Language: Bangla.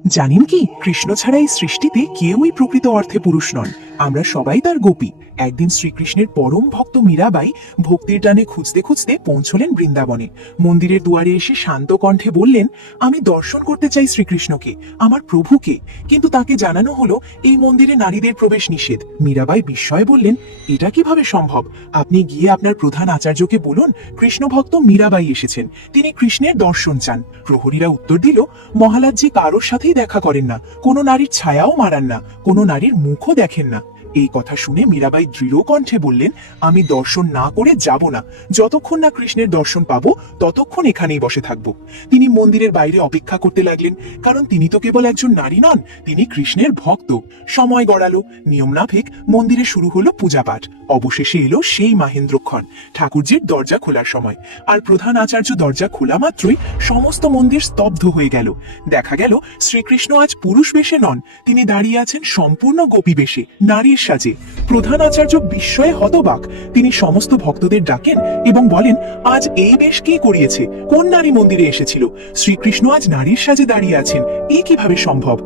জানেন কি, কৃষ্ণ ছাড়া এই সৃষ্টিতে কেউই প্রকৃত অর্থে পুরুষ নন। আমরা সবাই তার গোপী। একদিন শ্রীকৃষ্ণের পরম ভক্ত মীরাবাই ভক্তির টানে খুঁজতে খুঁজতে পৌঁছলেন বৃন্দাবনে। মন্দিরের দুয়ারে এসে শান্ত কণ্ঠে বললেন, আমি দর্শন করতে চাই শ্রীকৃষ্ণকে, আমার প্রভুকে। কিন্তু তাকে জানানো হলো এই মন্দিরে নারীদের প্রবেশ নিষেধ। মীরাবাই বিস্ময়ে বললেন, এটা কিভাবে সম্ভব? আপনি গিয়ে আপনার প্রধান আচার্যকে বলুন কৃষ্ণ ভক্ত মীরাবাই এসেছেন, তিনি কৃষ্ণের দর্শন চান। প্রহরীরা উত্তর দিল, মহারাজজি কারোর সাথেই দেখা করেন না, কোনো নারীর ছায়াও মারান না, কোনো নারীর মুখও দেখেন না। এই কথা শুনে মীরাবাই দৃঢ় কণ্ঠে বললেন, আমি দর্শন না করে যাব না। যতক্ষণ না কৃষ্ণের দর্শন পাবো ততক্ষণ এখানেই বসে থাকবো। তিনি মন্দিরের বাইরে অপেক্ষা করতে লাগলেন, কারণ তিনি তো কেবল একজন নারী নন, তিনি কৃষ্ণের ভক্ত। সময় গড়ালো, নিয়ম মাফিক মন্দিরে শুরু হলো পূজা পাঠ। অবশেষে এলো সেই মাহেন্দ্রক্ষণ, ঠাকুরজির দরজা খোলার সময়। আর প্রধান আচার্য দরজা খোলা মাত্রই সমস্ত মন্দির স্তব্ধ হয়ে গেল। দেখা গেল শ্রীকৃষ্ণ আজ পুরুষ বেশে নন, তিনি দাঁড়িয়ে আছেন সম্পূর্ণ গোপী বেশে, নারীর সাজে। প্রধান আচার্য বিস্ময়ে হতবাক। তিনি সমস্ত ভক্তদের ডাকেন এবং বলেন, আজ এই বেশ কে করিয়েছে? কোন নারী মন্দিরে এসেছিল? শ্রীকৃষ্ণ আজ নারীর সাজে দাঁড়িয়ে আছেন, এ কিভাবে সম্ভব?